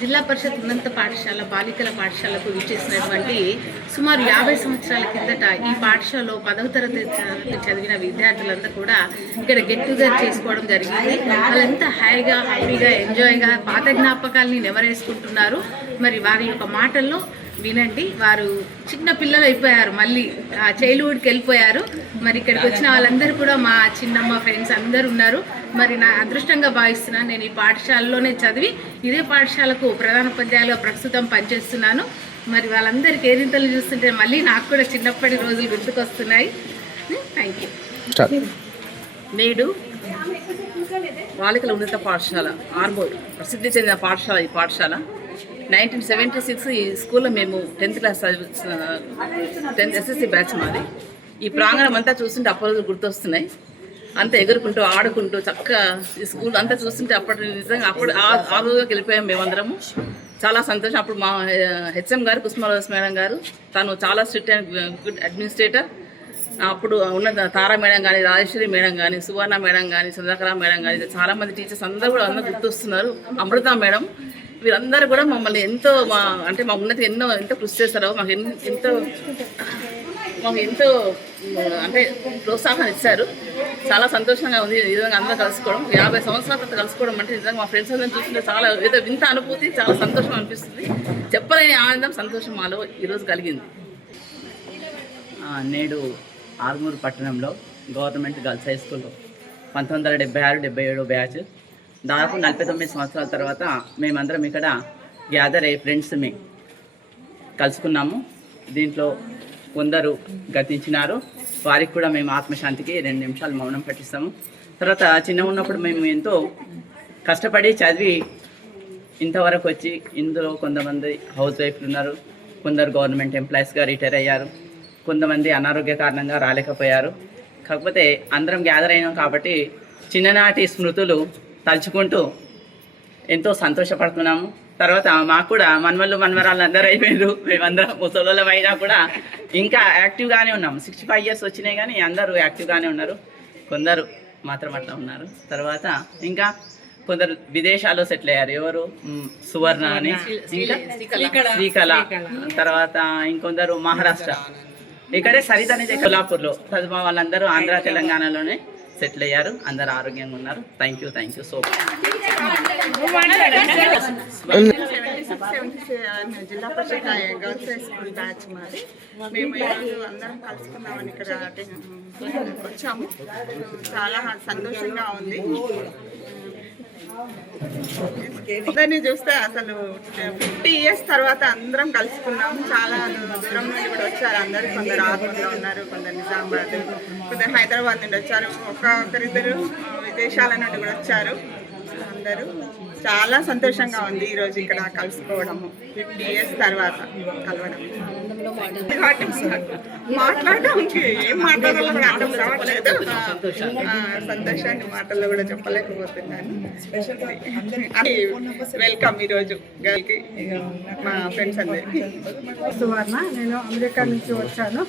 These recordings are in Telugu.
జిల్లా పరిషత్ ఉన్నత పాఠశాల బాలికల పాఠశాలకు విచ్చేసినటువంటి సుమారు 50 సంవత్సరాల కిందట ఈ పాఠశాలలో 10వ తరగతి చదివిన విద్యార్థులంతా కూడా ఇక్కడ గెట్ టుగెదర్ చేసుకోవడం జరిగింది. వాళ్ళంతా హ్యాపీగా ఎంజాయ్గా పాత జ్ఞాపకాలని నెమరేసుకుంటున్నారు. మరి వారి యొక్క మాటల్లో వినండి. వారు చిన్న పిల్లలు అయిపోయారు, మళ్ళీ చైల్డ్హుడ్కి వెళ్ళిపోయారు. మరి ఇక్కడికి వచ్చిన వాళ్ళందరూ కూడా మా చిన్నమ్మ ఫ్రెండ్స్ అందరూ ఉన్నారు. మరి నా అదృష్టంగా భావిస్తున్నాను. నేను ఈ పాఠశాలలోనే చదివి ఇదే పాఠశాలకు ప్రధానోపాధ్యాయులుగా ప్రస్తుతం పనిచేస్తున్నాను. మరి వాళ్ళందరి కేరింతలు చూస్తుంటే మళ్ళీ నాకు కూడా చిన్నప్పటి రోజులు గుర్తుకొస్తున్నాయి. Thank you. నేడు బాలికల ఉన్నత పాఠశాల ఆర్మూర్ ప్రసిద్ధి చెందిన పాఠశాల. ఈ పాఠశాల 1976 ఈ స్కూల్లో మేము 10th class 10th SSC batch మాది. ఈ ప్రాంగణం అంతా చూస్తుంటే అప్పటి రోజులు గుర్తొస్తున్నాయి. అంతా ఎగురుకుంటూ ఆడుకుంటూ చక్కగా ఈ స్కూల్ అంతా చూస్తుంటే అప్పటి నిజంగా అప్పుడు ఆ రోజుకి వెళ్ళిపోయాం మేమందరము. చాలా సంతోషం. అప్పుడు మా హెచ్ఎం గారు కుస్మాలస్ మేడం గారు, తను చాలా స్ట్రిక్ట్ అండ్ గుడ్ అడ్మినిస్ట్రేటర్. అప్పుడు ఉన్న తారా మేడం కానీ, రాజేశ్వరి మేడం కానీ, సువర్ణ మేడం కానీ, చంద్రకళ మేడం కానీ, చాలామంది టీచర్స్ అందరూ కూడా అందరూ గుర్తొస్తున్నారు. అమృత మేడం, వీరందరూ కూడా మమ్మల్ని ఎంతో మా ఉన్నతి ఎంతో కృషి చేస్తారు. మాకు ఎంతో అంటే ప్రోత్సాహం ఇచ్చారు. చాలా సంతోషంగా ఉంది ఈ విధంగా అందరూ కలుసుకోవడం. 50 సంవత్సరాల తర్వాత కలుసుకోవడం అంటే నిజంగా మా ఫ్రెండ్స్ అందరం చూస్తుంటే చాలా ఏదో వింత అనుభూతి, చాలా సంతోషం అనిపిస్తుంది. చెప్పలేని ఆనందం, సంతోషం మాలో ఈరోజు కలిగింది. నేడు ఆర్మూర్ పట్టణంలో గవర్నమెంట్ గర్ల్స్ హై స్కూల్లో 1976-77 బ్యాచ్ దాదాపు 49 సంవత్సరాల తర్వాత మేమందరం ఇక్కడ గ్యాదర్ అయ్యి ఫ్రెండ్స్ కలుసుకున్నాము. దీంట్లో కొందరు గతించినారు. వారికి కూడా మేము ఆత్మశాంతికి 2 నిమిషాలు మౌనం పట్టిస్తాము. తర్వాత చిన్నగా ఉన్నప్పుడు మేము ఎంతో కష్టపడి చదివి ఇంతవరకు వచ్చి ఇందులో కొంతమంది హౌస్ వైఫ్లు ఉన్నారు, కొందరు గవర్నమెంట్ ఎంప్లాయీస్గా రిటైర్ అయ్యారు, కొంతమంది అనారోగ్య కారణంగా రాలేకపోయారు. కాకపోతే అందరం గ్యాదర్ అయినాం కాబట్టి చిన్ననాటి స్మృతులు తలుచుకుంటూ ఎంతో సంతోషపడుతున్నాము. తర్వాత మాకు కూడా మనవరాళ్ళు అందరూ అయిపోయారు. మేమందరం ముసలోళ్ళం అయినా కూడా ఇంకా యాక్టివ్గానే ఉన్నాము. 65 years వచ్చినాయి కానీ అందరూ యాక్టివ్గానే ఉన్నారు. కొందరు మాత్రం అట్లా ఉన్నారు. తర్వాత ఇంకా కొందరు విదేశాల్లో సెటిల్ అయ్యారు. ఎవరు? సువర్ణ అని, ఇంకా శ్రీకళ, తర్వాత ఇంకొందరు మహారాష్ట్ర, ఇక్కడే సరిత అనేది కొల్లాపూర్లో. చదువు వాళ్ళందరూ ఆంధ్ర తెలంగాణలోనే సెటిల్ అయ్యారు. అందరు ఆరోగ్యంగా ఉన్నారు. Thank you so much. జిల్లా పరిషత్ గర్ల్స్ హై స్కూల్ బ్యాచ్ మాది. మేము ఈరోజు అందరం కలుసుకున్నామని ఇక్కడ వచ్చాము. చాలా సంతోషంగా ఉంది. అందరినీ చూస్తే అసలు 50 years తర్వాత అందరం కలుసుకున్నాము. చాలా దూరం నుండి కూడా వచ్చారు అందరూ. కొందరు ఆర్మూర్లో ఉన్నారు, కొందరు నిజామాబాద్, కొందరు హైదరాబాద్ నుండి వచ్చారు, ఒకరిద్దరు విదేశాల నుండి కూడా వచ్చారు. అందరూ చాలా సంతోషంగా ఉంది ఈరోజు ఇక్కడ కలుసుకోవడము. 50 years తర్వాత కలవడం. మాట్లాడడానికి ఏం మాట్లాడాలో కూడా అర్థం కావట్లేదు. సంతోషాన్ని మాటల్లో కూడా చెప్పలేకపోతున్నాను. వెల్కమ్ ఈరోజు గర్ల్కి, మా ఫ్రెండ్స్ అందరికి. సువర్ణ, నేను అమెరికా నుంచి వచ్చాను.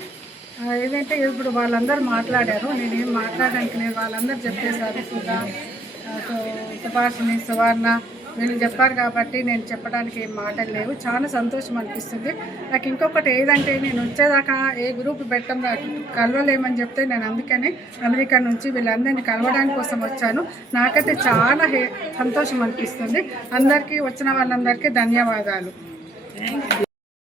ఏదంటే ఇప్పుడు వాళ్ళందరూ మాట్లాడారు, నేనేం మాట్లాడడానికి లేదు. వాళ్ళందరూ చెప్పేశారు. సుభాషిణి, సువర్ణ వీళ్ళు చెప్పారు కాబట్టి నేను చెప్పడానికి ఏం మాటలు లేవు. చాలా సంతోషం అనిపిస్తుంది నాకు. ఇంకొకటి ఏదంటే నేను వచ్చేదాకా ఏ గ్రూప్ పెట్టడం కలవలేమని చెప్తే నేను అందుకనే అమెరికా నుంచి వీళ్ళందరినీ కలవడానికి కోసం వచ్చాను. నాకైతే చాలా సంతోషం అనిపిస్తుంది. అందరికీ వచ్చిన వాళ్ళందరికీ ధన్యవాదాలు.